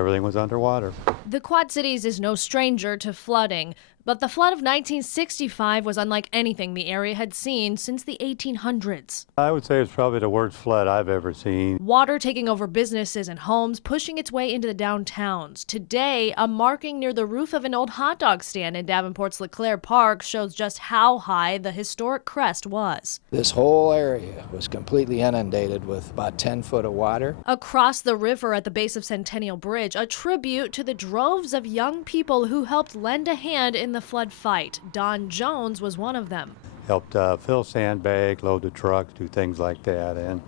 Everything was underwater. The Quad Cities is no stranger to flooding, but the flood of 1965 was unlike anything the area had seen since the 1800s. I would say it's probably the worst flood I've ever seen. Water taking over businesses and homes, pushing its way into the downtowns. Today, a marking near the roof of an old hot dog stand in Davenport's LeClaire Park shows just how high the historic crest was. This whole area was completely inundated with about 10 foot of water. Across the river at the base of Centennial Bridge, a tribute to the droves of young people who helped lend a hand in the flood fight. Don Jones was one of them. Helped fill sandbags, load the trucks, do things like that. And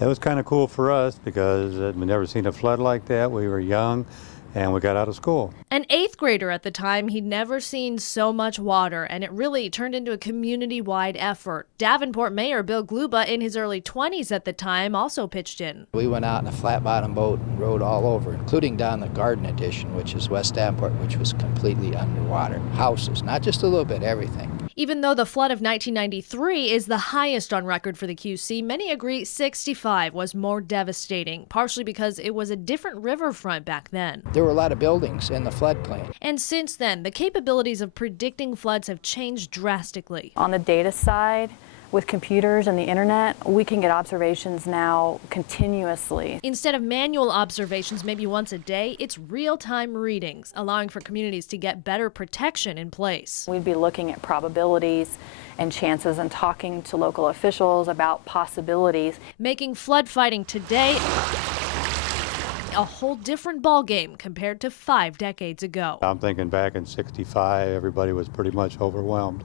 it was kind of cool for us because we'd never seen a flood like that. We were young and we got out of school. An 8th grader at the time, he'd never seen so much water, and it really turned into a community-wide effort. Davenport Mayor Bill Gluba, in his early 20s at the time, also pitched in. We went out in a flat-bottom boat and rode all over, including down the Garden Addition, which is West Davenport, which was completely underwater. Houses, not just a little bit, everything. Even though the flood of 1993 is the highest on record for the QC, many agree 65 was more devastating, partially because it was a different riverfront back then. There were a lot of buildings in the floodplain. And since then, the capabilities of predicting floods have changed drastically. On the data side, with computers and the internet, we can get observations now continuously. Instead of manual observations maybe once a day, it's real-time readings, allowing for communities to get better protection in place. We'd be looking at probabilities and chances and talking to local officials about possibilities. Making flood fighting today a whole different ballgame compared to 5 decades ago. I'm thinking back in '65, everybody was pretty much overwhelmed.